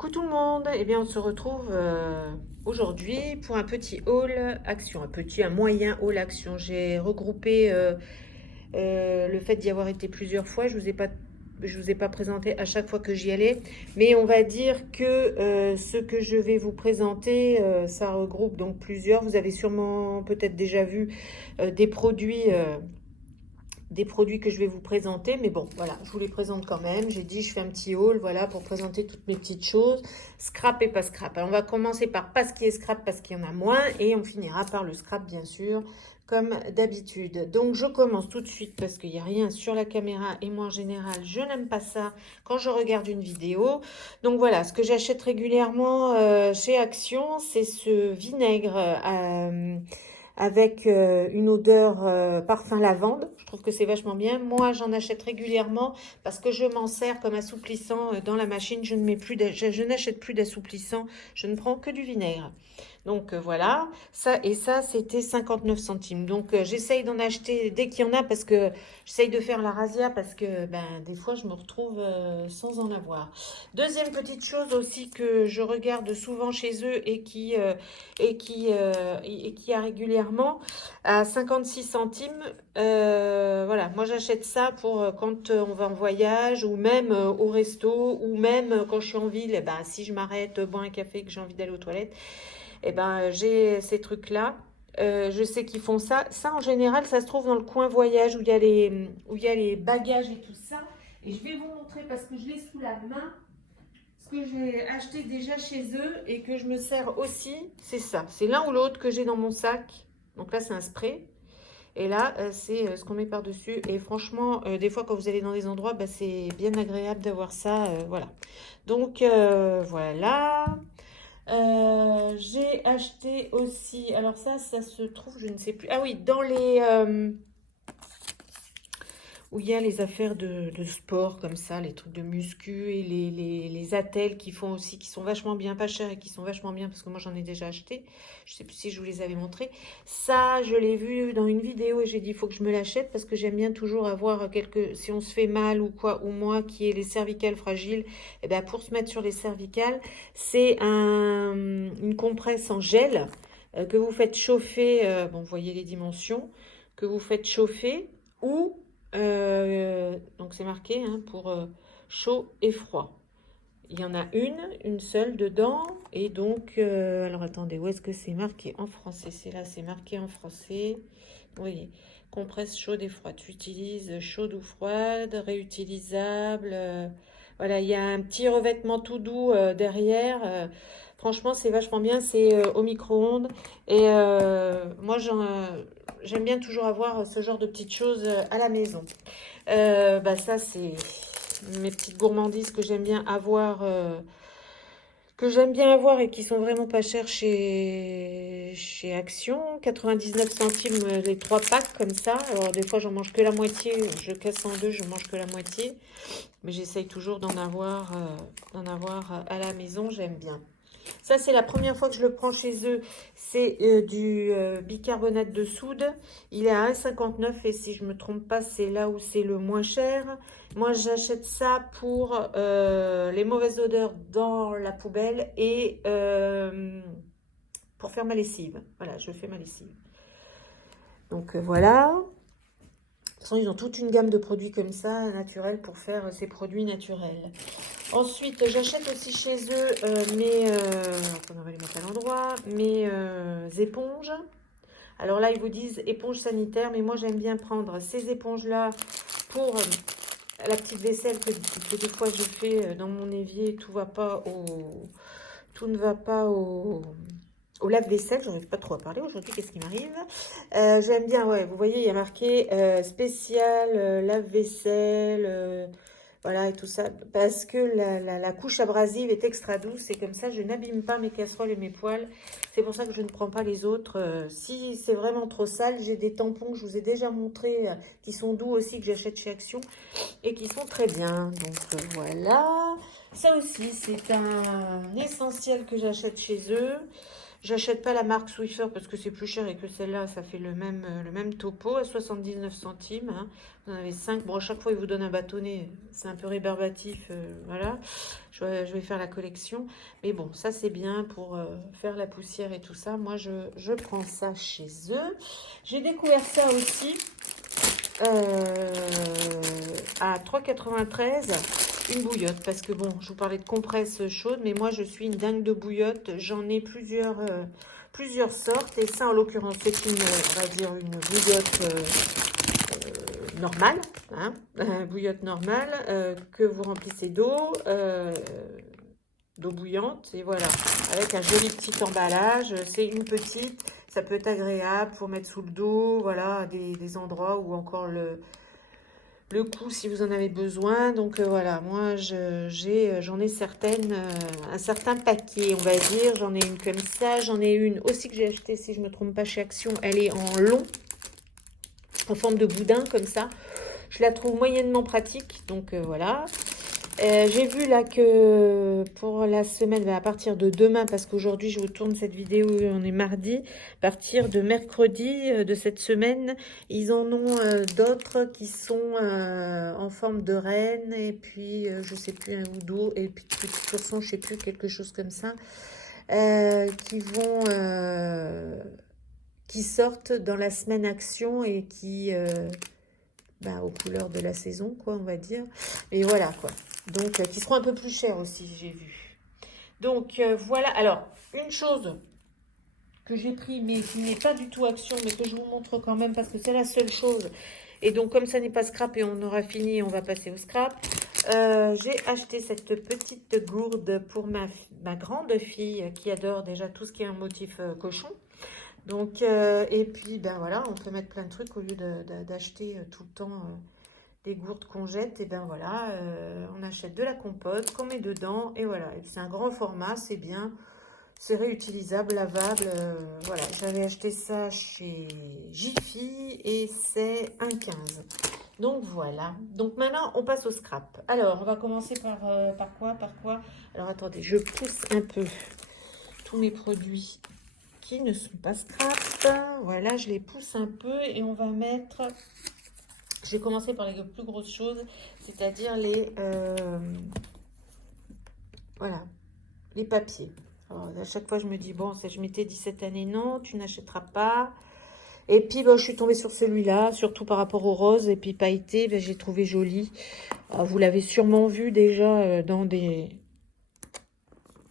Coucou tout le monde, eh bien on se retrouve aujourd'hui pour un petit haul action, un moyen haul action. J'ai regroupé le fait d'y avoir été plusieurs fois, je vous ai pas présenté à chaque fois que j'y allais, mais on va dire que ce que je vais vous présenter, ça regroupe donc plusieurs. Vous avez sûrement peut-être déjà vu des produits que je vais vous présenter, mais bon, voilà, je vous les présente quand même. J'ai dit, je fais un petit haul, voilà, pour présenter toutes mes petites choses, scrap et pas scrap. Alors, on va commencer par pas ce qui est scrap, parce qu'il y en a moins, et on finira par le scrap, bien sûr, comme d'habitude. Donc, je commence tout de suite, parce qu'il n'y a rien sur la caméra, et moi, en général, je n'aime pas ça quand je regarde une vidéo. Donc, voilà, ce que j'achète régulièrement chez Action, c'est ce vinaigre avec une odeur parfum lavande. Je trouve que c'est vachement bien. Moi, j'en achète régulièrement parce que je m'en sers comme assouplissant dans la machine. Je n'achète plus d'assouplissant. Je ne prends que du vinaigre. Donc voilà, ça c'était 59 centimes. Donc j'essaye d'en acheter dès qu'il y en a parce que j'essaye de faire la razzia parce que des fois je me retrouve sans en avoir. Deuxième petite chose aussi que je regarde souvent chez eux et qui a régulièrement à 56 centimes. Voilà, moi j'achète ça pour quand on va en voyage ou même au resto ou même quand je suis en ville. Et si je m'arrête, boire un café, que j'ai envie d'aller aux toilettes, j'ai ces trucs-là. Je sais qu'ils font ça. Ça, en général, ça se trouve dans le coin voyage où il y a les bagages et tout ça. Et je vais vous montrer parce que je l'ai sous la main. Ce que j'ai acheté déjà chez eux et que je me sers aussi, c'est ça. C'est l'un ou l'autre que j'ai dans mon sac. Donc là, c'est un spray. Et là, c'est ce qu'on met par-dessus. Et franchement, des fois, quand vous allez dans des endroits, c'est bien agréable d'avoir ça. Voilà. Donc, voilà. J'ai acheté aussi, alors ça se trouve, je ne sais plus. Ah oui, dans les où il y a les affaires de sport comme ça, les trucs de muscu et les attelles qui font aussi, qui sont vachement bien, pas chers et qui sont vachement bien parce que moi j'en ai déjà acheté. Je sais plus si je vous les avais montrés. Ça, je l'ai vu dans une vidéo et j'ai dit il faut que je me l'achète parce que j'aime bien toujours avoir si on se fait mal ou quoi, ou moi qui ai les cervicales fragiles, et pour se mettre sur les cervicales, c'est une compresse en gel que vous faites chauffer, bon, vous voyez les dimensions, que vous faites chauffer ou donc c'est marqué pour chaud et froid. Il y en a une seule dedans. Et donc, alors attendez, où est-ce que c'est marqué en français? C'est là, c'est marqué en français. Vous voyez, compresse chaude et froide. Tu utilises chaude ou froide, réutilisable. Voilà, il y a un petit revêtement tout doux derrière. Franchement, c'est vachement bien. C'est au micro-ondes. Et moi, j'aime bien toujours avoir ce genre de petites choses à la maison. Ça, c'est mes petites gourmandises que j'aime bien avoir et qui sont vraiment pas chères chez Action. 99 centimes les 3 packs comme ça. Alors des fois j'en mange que la moitié, je casse en deux, je mange que la moitié. Mais j'essaye toujours d'en avoir à la maison, j'aime bien. Ça, c'est la première fois que je le prends chez eux. C'est du bicarbonate de soude. Il est à 1,59 et si je ne me trompe pas, c'est là où c'est le moins cher. Moi, j'achète ça pour les mauvaises odeurs dans la poubelle et pour faire ma lessive. Voilà, je fais ma lessive. Donc voilà. De toute façon, ils ont toute une gamme de produits comme ça, naturels, pour faire ces produits naturels. Ensuite, j'achète aussi chez eux on va les mettre à l'endroit, mes éponges. Alors là, ils vous disent éponges sanitaires, mais moi, j'aime bien prendre ces éponges-là pour la petite vaisselle que des fois je fais dans mon évier. Tout ne va pas au lave-vaisselle. J'en ai pas trop à parler aujourd'hui. Qu'est-ce qui m'arrive? J'aime bien, ouais, vous voyez, il y a marqué spécial lave-vaisselle. Voilà, et tout ça, parce que la couche abrasive est extra douce, et comme ça, je n'abîme pas mes casseroles et mes poêles. C'est pour ça que je ne prends pas les autres. Si c'est vraiment trop sale, j'ai des tampons que je vous ai déjà montrés, qui sont doux aussi, que j'achète chez Action, et qui sont très bien. Donc, voilà. Ça aussi, c'est un essentiel que j'achète chez eux. J'achète pas la marque Swiffer parce que c'est plus cher et que celle-là, ça fait le même topo à 79 centimes. Hein. Vous en avez 5. Bon, à chaque fois, il vous donne un bâtonnet. C'est un peu rébarbatif. Voilà. Je vais faire la collection. Mais bon, ça, c'est bien pour faire la poussière et tout ça. Moi, je prends ça chez eux. J'ai découvert ça aussi à 3,93 une bouillotte, parce que bon, je vous parlais de compresse chaude, mais moi je suis une dingue de bouillotte. J'en ai plusieurs sortes, et ça en l'occurrence c'est une, on va dire une bouillotte normale, hein, bouillotte normale que vous remplissez d'eau bouillante, et voilà, avec un joli petit emballage. C'est une petite, ça peut être agréable pour mettre sous le dos, voilà, des endroits où encore le cou si vous en avez besoin. Donc voilà, moi j'en ai certaines, un certain paquet, on va dire. J'en ai une comme ça, j'en ai une aussi que j'ai achetée, si je me trompe pas, chez Action. Elle est en long, en forme de boudin comme ça. Je la trouve moyennement pratique, donc voilà. J'ai vu là que pour la semaine, à partir de demain, parce qu'aujourd'hui je vous tourne cette vidéo, on est mardi, à partir de mercredi de cette semaine, ils en ont d'autres qui sont en forme de reine, et puis je sais plus, un ou d'eau, et puis de toute façon je sais plus, quelque chose comme ça, qui sortent dans la semaine Action et qui aux couleurs de la saison, quoi, on va dire. Et voilà, quoi. Donc, qui seront un peu plus chers aussi, j'ai vu. Donc, voilà. Alors, une chose que j'ai pris, mais qui n'est pas du tout Action, mais que je vous montre quand même, parce que c'est la seule chose. Et donc, comme ça n'est pas scrap et on aura fini, on va passer au scrap. J'ai acheté cette petite gourde pour ma grande fille, qui adore déjà tout ce qui est un motif cochon. Donc, et puis, ben voilà, on peut mettre plein de trucs au lieu d'acheter tout le temps des gourdes qu'on jette. Et ben voilà, on achète de la compote qu'on met dedans. Et voilà, c'est un grand format, c'est bien, c'est réutilisable, lavable. Voilà, j'avais acheté ça chez Jiffy et c'est 1,15. Donc voilà, donc maintenant on passe au scrap. Alors, on va commencer par quoi? Alors attendez, je pousse un peu tous mes produits qui ne sont pas scrap. Voilà, je les pousse un peu et on va mettre... Je vais commencer par les plus grosses choses, c'est-à-dire voilà, les papiers. Alors, à chaque fois, je me dis, bon, je m'étais dit cette année, non, tu n'achèteras pas. Et puis, bon, je suis tombée sur celui-là, surtout par rapport au rose et puis pailleté, ben, j'ai trouvé joli. Alors, vous l'avez sûrement vu déjà dans des...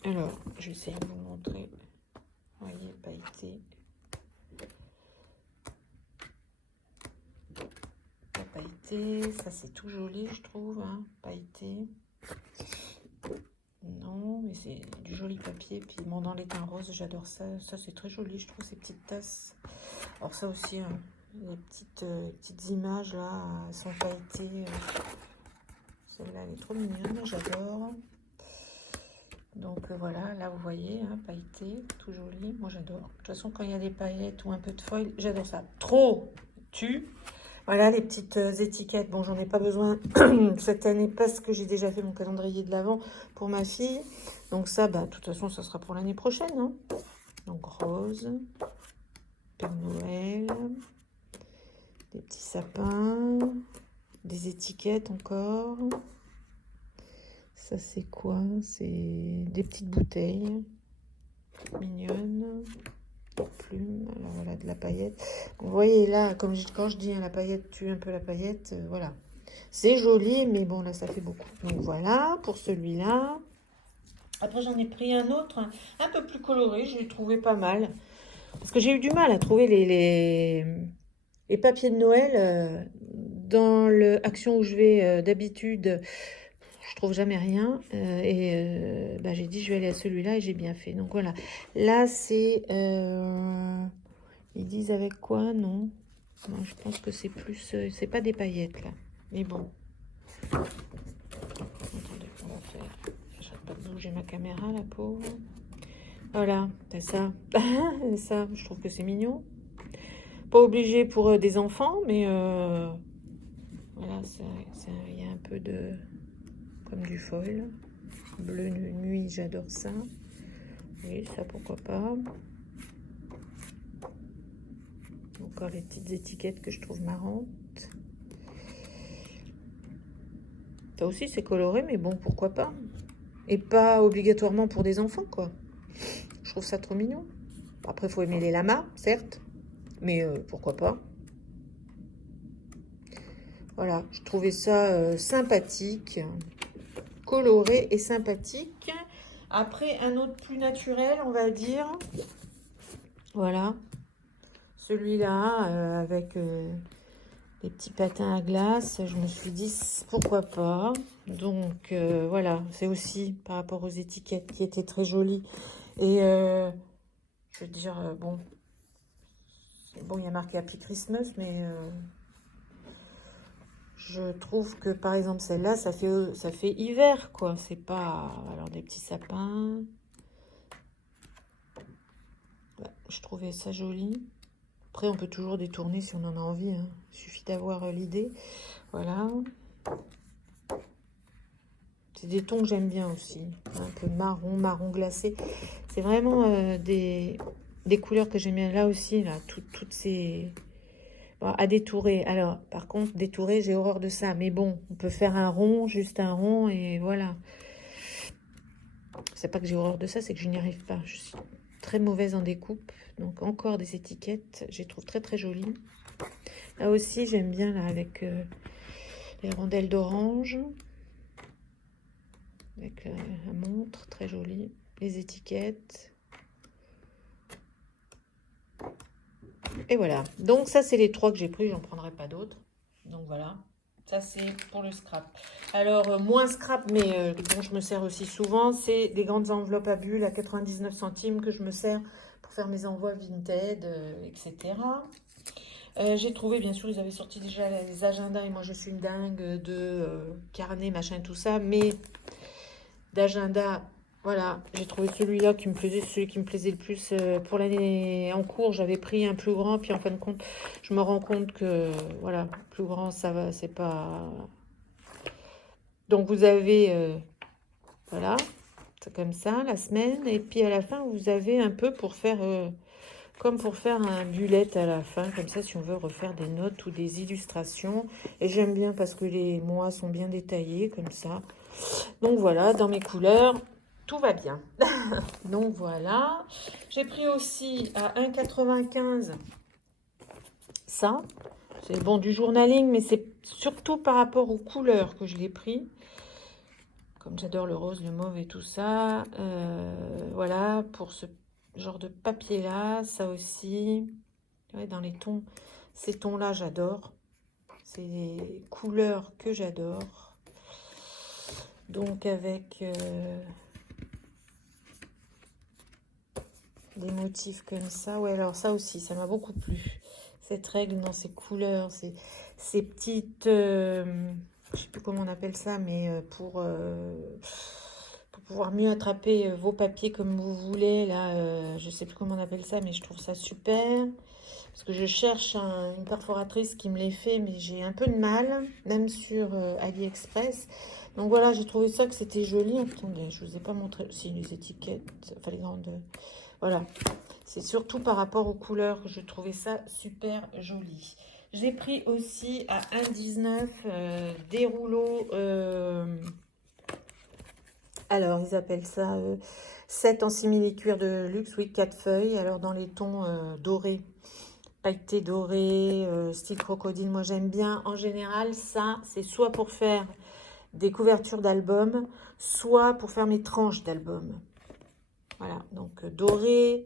Alors, je vais essayer de vous montrer. Vous voyez, pailleté. Pailleté, ça c'est tout joli, je trouve, hein, pailleté. Non, mais c'est du joli papier. Puis bon, dans les teints roses, j'adore ça. Ça c'est très joli, je trouve, ces petites tasses. Alors ça aussi, hein, les petites images là, sont pailletées. Celle-là, elle est trop mignonne, j'adore. Donc voilà, là vous voyez, hein, pailleté, tout joli. Moi j'adore. De toute façon, quand il y a des paillettes ou un peu de foil, j'adore ça. Trop tu. Voilà les petites étiquettes. Bon, j'en ai pas besoin cette année parce que j'ai déjà fait mon calendrier de l'Avent pour ma fille. Donc ça, de toute façon, ça sera pour l'année prochaine. Hein. Donc rose, Père Noël, des petits sapins, des étiquettes encore. Ça, c'est quoi? C'est des petites bouteilles mignonnes. Plume, alors voilà, de la paillette. Vous voyez là, quand je dis hein, la paillette tue un peu la paillette, voilà. C'est joli, mais bon, là, ça fait beaucoup. Donc voilà, pour celui-là. Après, j'en ai pris un autre, un peu plus coloré, je l'ai trouvé pas mal. Parce que j'ai eu du mal à trouver les papiers de Noël dans le Action où je vais d'habitude. Je trouve jamais rien j'ai dit je vais aller à celui-là et j'ai bien fait. Donc voilà, là c'est ils disent avec quoi? Non, je pense que c'est plus c'est pas des paillettes là, mais bon. Attendez, on va faire, j'arrête pas de bouger ma caméra, la pauvre. Voilà, t'as ça. Ça, je trouve que c'est mignon, pas obligé pour des enfants, mais voilà, il y a un peu de comme du foil bleu nuit, j'adore ça. Oui, ça pourquoi pas. encore les petites étiquettes que je trouve marrantes. Ça aussi, c'est coloré, mais bon, pourquoi pas. Et pas obligatoirement pour des enfants, quoi. Je trouve ça trop mignon. Après, il faut aimer les lamas, certes. Mais pourquoi pas. Voilà, je trouvais ça sympathique. Coloré et sympathique. Après, un autre plus naturel, on va dire. Voilà. Celui-là, avec les petits patins à glace, je me suis dit, pourquoi pas. Donc, voilà, c'est aussi par rapport aux étiquettes qui étaient très jolies. Et, je veux dire, bon, il y a marqué Happy Christmas, mais je trouve que, par exemple, celle-là, ça fait hiver, quoi. C'est pas... Alors, des petits sapins. Ouais, je trouvais ça joli. Après, on peut toujours détourner si on en a envie. Hein. Il suffit d'avoir l'idée. Voilà. C'est des tons que j'aime bien aussi. Un peu marron, marron glacé. C'est vraiment des couleurs que j'aime bien. Là aussi, là, toutes ces... Bon, à détourer. Alors, par contre, détourer, j'ai horreur de ça. Mais bon, on peut faire un rond, juste un rond, et voilà. C'est pas que j'ai horreur de ça, c'est que je n'y arrive pas. Je suis très mauvaise en découpe. Donc, encore des étiquettes. Je les trouve très, très jolies. Là aussi, j'aime bien, là, avec les rondelles d'orange. Avec la montre, très jolie. Les étiquettes. Et voilà. Donc, ça, c'est les 3 que j'ai pris. J'en prendrai pas d'autres. Donc, voilà. Ça, c'est pour le scrap. Alors, moins scrap, mais dont je me sers aussi souvent, c'est des grandes enveloppes à bulles à 99 centimes que je me sers pour faire mes envois Vinted, etc. J'ai trouvé, bien sûr, ils avaient sorti déjà les agendas, et moi, je suis une dingue de carnet, machin, tout ça, mais d'agenda, voilà, j'ai trouvé celui-là qui me plaisait, celui qui me plaisait le plus pour l'année en cours. J'avais pris un plus grand, puis en fin de compte, je me rends compte que, voilà, plus grand, ça va, c'est pas... Donc, vous avez, voilà, c'est comme ça, la semaine, et puis à la fin, vous avez un peu pour faire, comme pour faire un bullet à la fin, comme ça, si on veut refaire des notes ou des illustrations. Et j'aime bien parce que les mois sont bien détaillés, comme ça. Donc, voilà, dans mes couleurs, tout va bien. Donc, voilà. J'ai pris aussi à 1,95 ça. C'est bon, du journaling, mais c'est surtout par rapport aux couleurs que je l'ai pris. Comme j'adore le rose, le mauve et tout ça. Voilà, pour ce genre de papier-là, ça aussi. Ouais, dans les tons, ces tons-là, j'adore. C'est des couleurs que j'adore. Donc, avec des motifs comme ça. Ouais, alors ça aussi, ça m'a beaucoup plu. Cette règle dans ces couleurs, ces petites... je sais plus comment on appelle ça, mais pour pouvoir mieux attraper vos papiers comme vous voulez, là, je sais plus comment on appelle ça, mais je trouve ça super. Parce que je cherche une perforatrice qui me les fait, mais j'ai un peu de mal, même sur AliExpress. Donc voilà, j'ai trouvé ça que c'était joli. Attendez, je vous ai pas montré aussi les étiquettes, enfin les grandes... Voilà, c'est surtout par rapport aux couleurs que je trouvais ça super joli. J'ai pris aussi à 1,19 des rouleaux, alors ils appellent ça 7 en simili-cuir de luxe, oui, 4 feuilles, alors dans les tons dorés, pailletés dorés, style crocodile, moi j'aime bien. En général, ça, c'est soit pour faire des couvertures d'albums, soit pour faire mes tranches d'albums. Voilà, donc doré,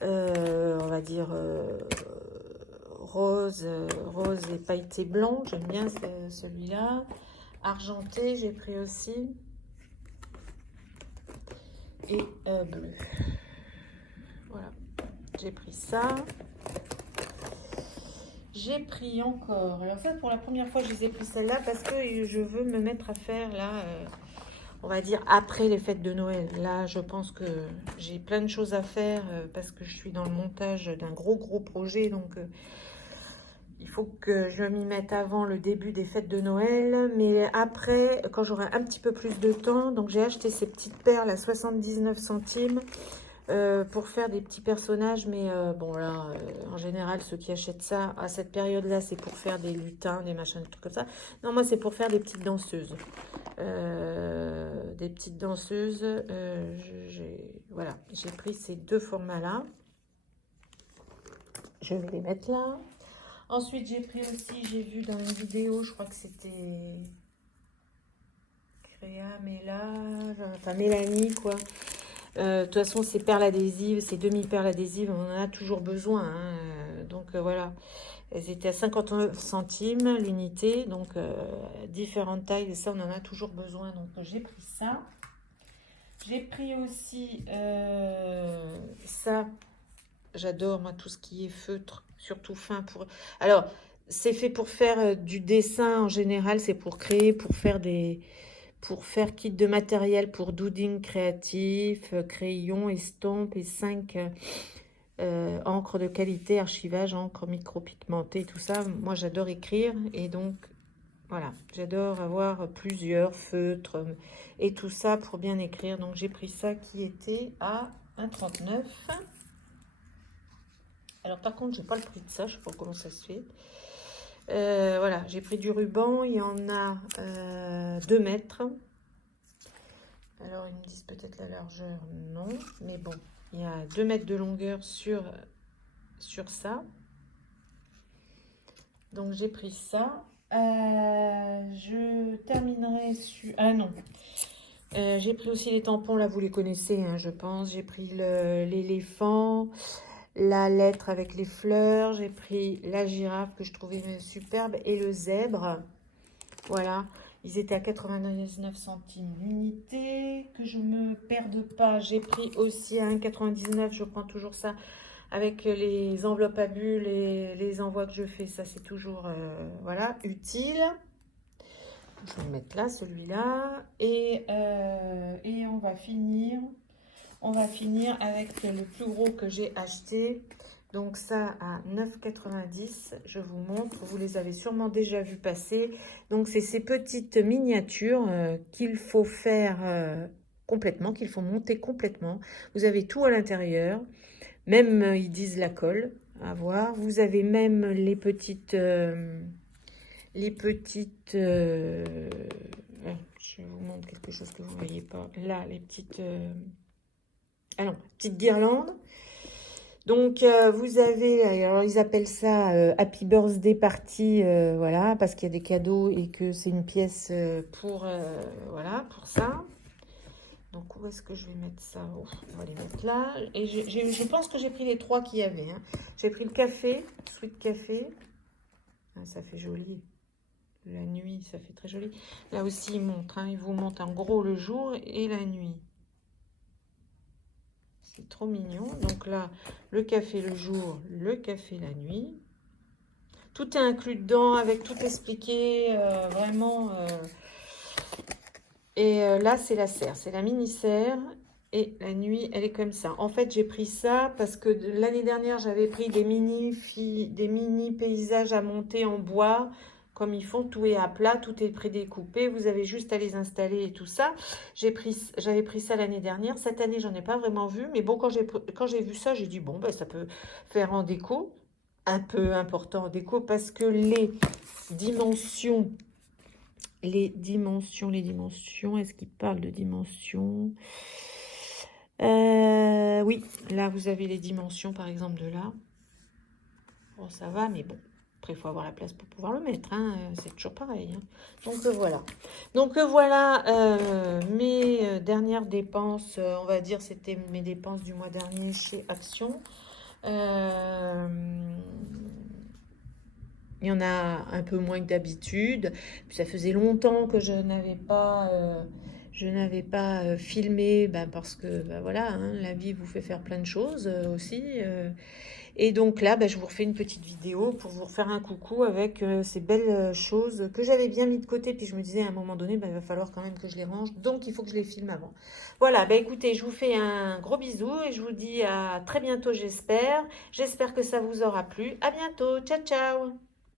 on va dire rose et pailleté blanc, j'aime bien celui-là. Argenté, j'ai pris aussi. Et bleu. Voilà, j'ai pris ça. J'ai pris encore, alors ça pour la première fois je les ai pris celle-là parce que je veux me mettre à faire là, on va dire après les fêtes de Noël. Là je pense que j'ai plein de choses à faire parce que je suis dans le montage d'un gros projet, donc il faut que je m'y mette avant le début des fêtes de Noël, mais après quand j'aurai un petit peu plus de temps. Donc j'ai acheté ces petites perles à 79 centimes. pour faire des petits personnages, mais bon là, en général, ceux qui achètent ça à cette période-là, c'est pour faire des lutins, des machins, des trucs comme ça. Non, moi, c'est pour faire des petites danseuses. Des petites danseuses. Voilà, j'ai pris ces deux formats-là. Je vais les mettre là. Ensuite, j'ai pris aussi, j'ai vu dans une vidéo, je crois que c'était Créa, enfin Mélanie, quoi. De toute façon, ces perles adhésives, ces demi-perles adhésives, on en a toujours besoin. Hein. Donc voilà, elles étaient à 59 centimes l'unité, donc différentes tailles, et ça, on en a toujours besoin. Donc j'ai pris ça. J'ai pris aussi ça. J'adore, moi, tout ce qui est feutre, surtout fin. Alors, c'est fait pour faire du dessin en général, c'est pour créer, pour faire kit de matériel pour doodling créatif, crayon, estompe et 5 encre de qualité, archivage, encre micropigmentée, tout ça. Moi, j'adore écrire et donc, voilà, j'adore avoir plusieurs feutres et tout ça pour bien écrire. Donc, j'ai pris ça qui était à 1,39 €. Alors, par contre, j'ai pas le prix de ça, je sais pas comment ça se fait. Voilà, j'ai pris du ruban, il y en a 2 mètres. Alors, ils me disent peut-être la largeur, non. Mais bon, il y a 2 mètres de longueur sur ça. Donc, j'ai pris ça. Je terminerai sur... Ah non. J'ai pris aussi les tampons, là, vous les connaissez, hein, je pense. J'ai pris l'éléphant, la lettre avec les fleurs. J'ai pris la girafe que je trouvais superbe et le zèbre. Voilà. Ils étaient à 99 centimes l'unité. Que je me perde pas. J'ai pris aussi à 1,99 €. Je prends toujours ça avec les enveloppes à bulles et les envois que je fais. Ça, c'est toujours voilà, utile. Je vais le mettre là, celui-là. Et on va finir. On va finir avec le plus gros que j'ai acheté. Donc ça à 9,90 €, je vous montre, vous les avez sûrement déjà vu passer. Donc c'est ces petites miniatures qu'il faut faire complètement, qu'il faut monter complètement. Vous avez tout à l'intérieur, même ils disent la colle, à voir. Vous avez même les petites, je vous montre quelque chose que vous ne voyez pas. Là, les petites, petites guirlandes. Donc, vous avez, alors ils appellent ça Happy Birthday Party, voilà, parce qu'il y a des cadeaux et que c'est une pièce voilà, pour ça. Donc, où est-ce que je vais mettre ça? Oh, on va les mettre là. Et je pense que j'ai pris les 3 qu'il y avait. Hein. J'ai pris le café, sweet café. Ah, ça fait joli. La nuit, ça fait très joli. Là aussi, il montre, hein, il vous montre en gros le jour et la nuit. C'est trop mignon. Donc là, le café le jour, le café la nuit. Tout est inclus dedans, avec tout expliqué, vraiment. Et là, c'est la serre, c'est la mini-serre. Et la nuit, elle est comme ça. En fait, j'ai pris ça parce que l'année dernière, j'avais pris des mini paysages à monter en bois. Comme ils font, tout est à plat, tout est prédécoupé. Vous avez juste à les installer et tout ça. J'avais pris ça l'année dernière. Cette année, j'en ai pas vraiment vu. Mais bon, quand j'ai vu ça, j'ai dit, bon, ben, ça peut faire en déco. Un peu important en déco parce que les dimensions, est-ce qu'il parle de dimensions? Oui, là, vous avez les dimensions, par exemple, de là. Bon, ça va, mais bon. Après, il faut avoir la place pour pouvoir le mettre. Hein. C'est toujours pareil. Hein. Donc, voilà. Donc, voilà mes dernières dépenses. On va dire, c'était mes dépenses du mois dernier chez Action. Il y en a un peu moins que d'habitude. Puis ça faisait longtemps que je n'avais pas filmé, parce que voilà, hein, la vie vous fait faire plein de choses aussi. Et donc là, je vous refais une petite vidéo pour vous refaire un coucou avec ces belles choses que j'avais bien mis de côté. Puis je me disais à un moment donné, il va falloir quand même que je les range. Donc il faut que je les filme avant. Voilà, écoutez, je vous fais un gros bisou et je vous dis à très bientôt, j'espère. J'espère que ça vous aura plu. À bientôt. Ciao, ciao.